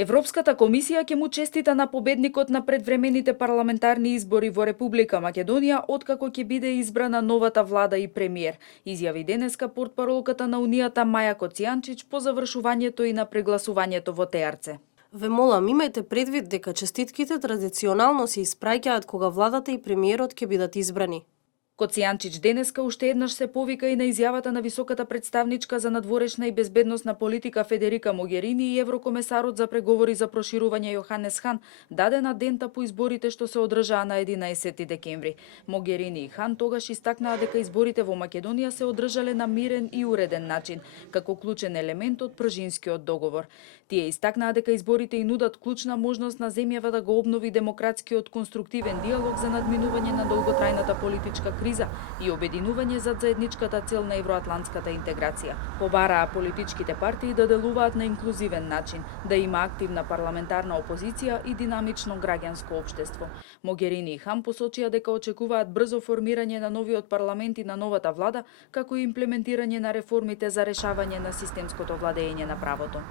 Европската комисија ќе му честита на победникот на предвремените парламентарни избори во Република Македонија откако ќе биде избрана новата влада и премиер, изјави денеска портпаролката на Унијата Маја Коцијанчич по завршувањето и на прегласувањето во ТРЦ. Ве молам, имајте предвид дека честитките традиционално се испраќаат кога владата и премиерот ќе бидат избрани. Коцијанчич денеска уште еднаш се повика и на изјавата на високата представничка за надворешна и безбедносна политика Федерика Могерини и еврокомесарот за преговори за проширување Јоханес Хан, дадена дента по изборите што се одржаа на 11 декември. Могерини и Хан тогаш истакнаа дека изборите во Македонија се одржале на мирен и уреден начин, како клучен елемент од Пржинскиот договор. Тие истакнаа дека изборите и нудат клучна можност на земјава да го обнови демократскиот конструктивен диалог за надминување на долготрајната политичка криза и обединување за заедничката цел на евроатлантската интеграција. Побараа политичките партии да делуваат на инклузивен начин, да има активна парламентарна опозиција и динамично граѓанско општество. Могерини и Хан посочија дека очекуваат брзо формирање на новиот парламент и на новата влада, како и имплементирање на реформите за решавање на системското владење на правото.